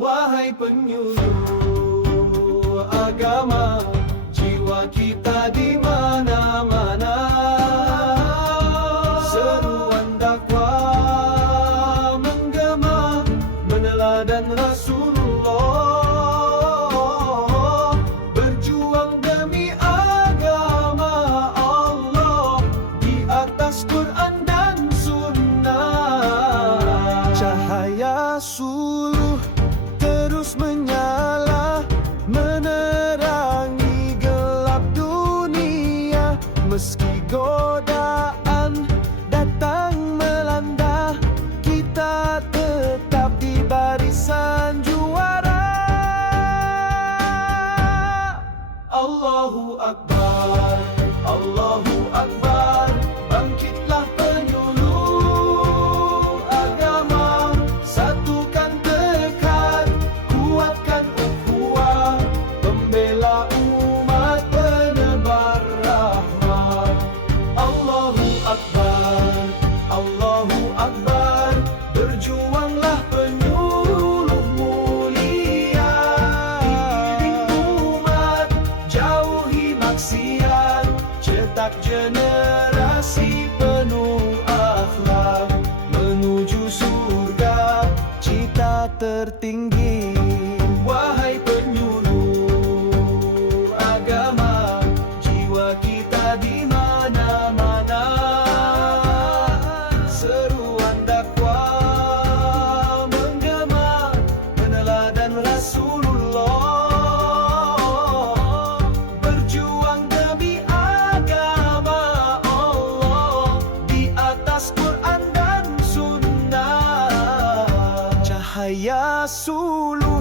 Wahai penyuluh agama, jiwa kita di mana? Allahu afternoon. Kaya sulod